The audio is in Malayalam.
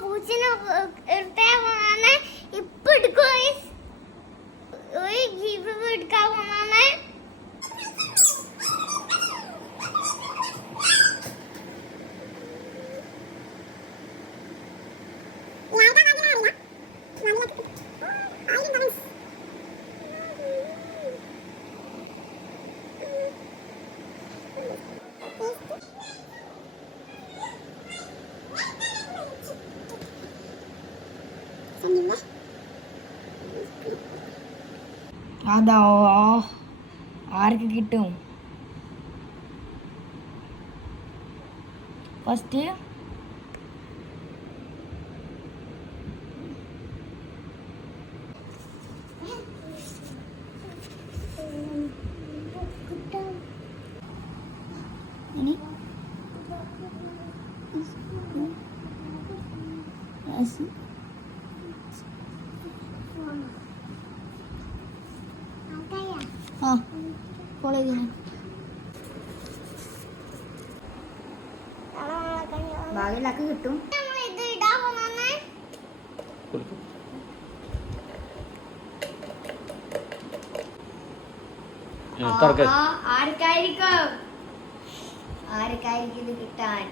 പൂച്ചനെ ഇപ്പൊ എടുക്കുക എടുക്കാൻ പോണേ. അതോ ആർക്ക് കിട്ടും ഫസ്റ്റ്? ആ കോളേജിന് ഭാഗ്യലാക്ക് കിട്ടും. ഇത് ഇടാൻ പോണേ. ആർക്കായിരിക്കും ഇത് കിട്ടാൻ?